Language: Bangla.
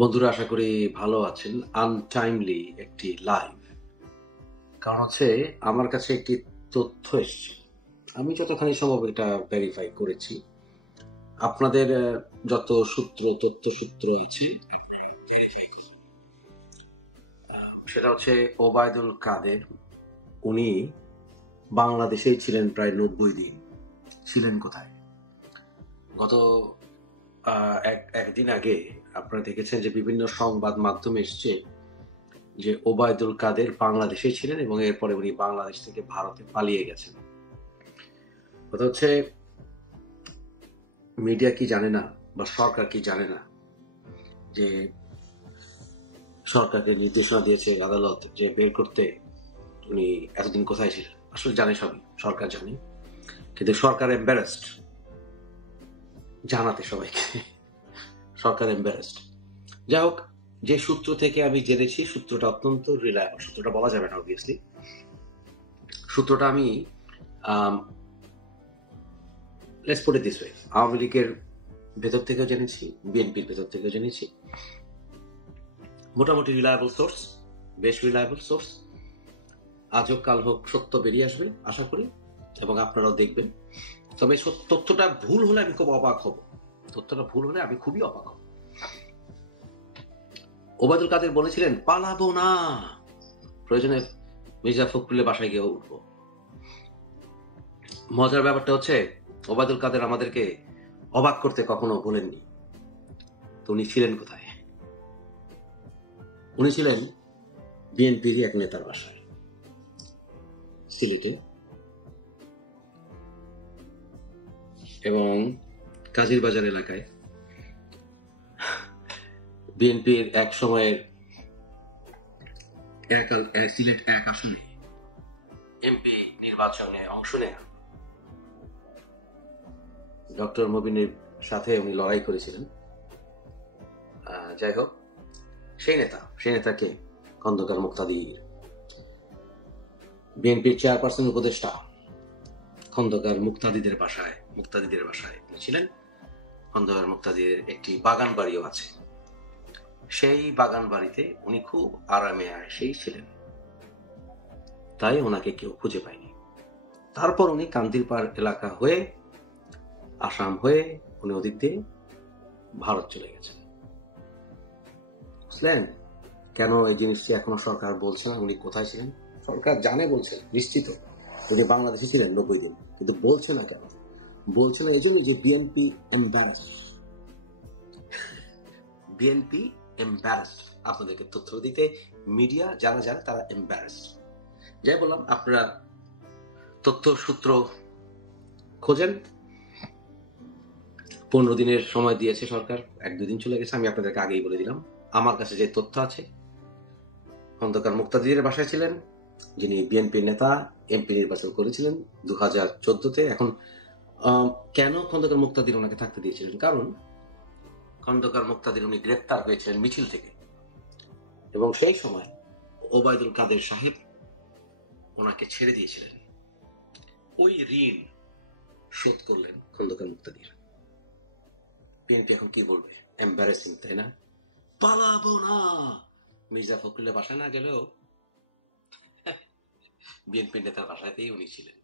বন্ধুরা আশা করি ভালো আছেন। আনটাইমলি একটি লাইভ, কারণ হচ্ছে আমার কাছে একটি তথ্য এসেছে। আমি যতখানি সম্ভব এটা ভেরিফাই করেছি। আপনাদের যত তথ্য সূত্র আছে verify করুন। সেটা হচ্ছে ওবায়দুল কাদের। উনি বাংলাদেশেই ছিলেন প্রায় 90 দিন। ছিলেন কোথায়? গত একদিন আগে আপনারা দেখেছেন যে বিভিন্ন সংবাদ মাধ্যমে এসছে যে ওবায়দুল কাদের বাংলাদেশে ছিলেন এবং এরপরে উনি বাংলাদেশ থেকে ভারতে পালিয়ে গেছেন। কথা হচ্ছে মিডিয়া কি জানে না বা সরকার কি জানে না যে সরকারকে নির্দেশনা দিয়েছে আদালত যে বের করতে উনি এতদিন কোথায় ছিলেন। আসলে জানে, সবই সরকার জানে, কিন্তু সরকার এম্বারেসড জানাতে সবাইকে। সরকার এম্বারেসড। যাই হোক, যে সূত্র থেকে আমি জেনেছি সূত্রটা অত্যন্ত রিলায়েবল। সূত্রটা বলা যাবে না অবভিয়াসলি। সূত্রটা আমি let's put it this way, Awami লীগের ভেতর থেকেও জেনেছি, বিএনপির ভেতর থেকেও জেনেছি। মোটামুটি রিলায়েবল সোর্স, বেশ রিলায়েবল সোর্স। আজ হোক কাল হোক সত্য বেরিয়ে আসবে আশা করি, এবং আপনারাও দেখবেন। তবে তথ্যটা ভুল হলে আমি খুব অবাক হব। তথ্যটা ভুল হলে আমি খুবই অবাক হব। ওবায়দুল কাদের বলেছিলেন পালাবো না, প্রয়োজনে মির্জা ফখরুলের বাসায় গিয়ে উঠবো। মজার ব্যাপারটা হচ্ছে ওবায়দুল কাদের আমাদেরকে অবাক করতে কখনো বলেননি। তো উনি ছিলেন কোথায়? উনি ছিলেন বিএনপির এক নেতার বাসায় সিলেটে, এবং কাজীর বাজার এলাকায় বিএনপির এক সময়ের সিলেট এক আসনে এমপি নির্বাচনে অংশ নেয়া ডক্টর মবিনের সাথে উনি লড়াই করেছিলেন। যাই হোক, সেই নেতাকে খন্দকার মুক্তাদির, বিএনপির চেয়ারপারসন উপদেষ্টা খন্দকার মুক্তাদিদের বাসায় ছিলেন। খন্দকার মুক্তাদির একটি বাগান বাড়িও আছে। সেই বাগান বাড়িতে উনি খুব আরামে আয়েশেই ছিলেন, তাই ওনাকে কেউ খুঁজে পায়নি। তারপর উনি কান্দিরপাড় এলাকা হয়ে আসাম হয়ে উনি ওদিক দিয়ে ভারত চলে গেছেন। বুঝলেন কেন এই জিনিসটি এখনো সরকার বলছে না উনি কোথায় ছিলেন? সরকার জানে, বলছে নিশ্চিত উনি বাংলাদেশে ছিলেন 90 দিন, কিন্তু বলছে না কেন? বলছে না এই জন্য যে বিএনপি এম্বারাসড আপনাদেরকে তথ্য দিতে। মিডিয়া যারা জানে তারা এম্বারাসড। যাই বললাম, আপনারা তথ্য সূত্র খোঁজেন। 15 দিনের সময় দিয়েছে সরকার, 1-2 দিন চলে গেছে। আমি আপনাদেরকে আগেই বলে দিলাম আমার কাছে যে তথ্য আছে। খন্দকার মুক্তাদিরের বাসায় ছিলেন, যিনি বিএনপির নেতা, এমপি নির্বাচন করেছিলেন 2014-তে। এখন কেন খন্দকার মুক্তাদির ওনাকে থাকতে দিয়েছিলেন? কারণ খন্দকার মুক্তাদির উনি গ্রেফতার হয়েছিলেন মিছিল থেকে, এবং সেই সময় ওবায়দুল কাদের সাহেব ওনাকে ছেড়ে দিয়েছিলেন। ওই ঋণ শোধ করলেন খন্দকার মুক্তাদির। বিএনপি এখন কি বলবে? এম্বারেসিং, তাই না? পালাবো না, মির্জা ফখরুলের বাসায় না গেলেও বিএনপির নেতার বাসাতেই উনি ছিলেন।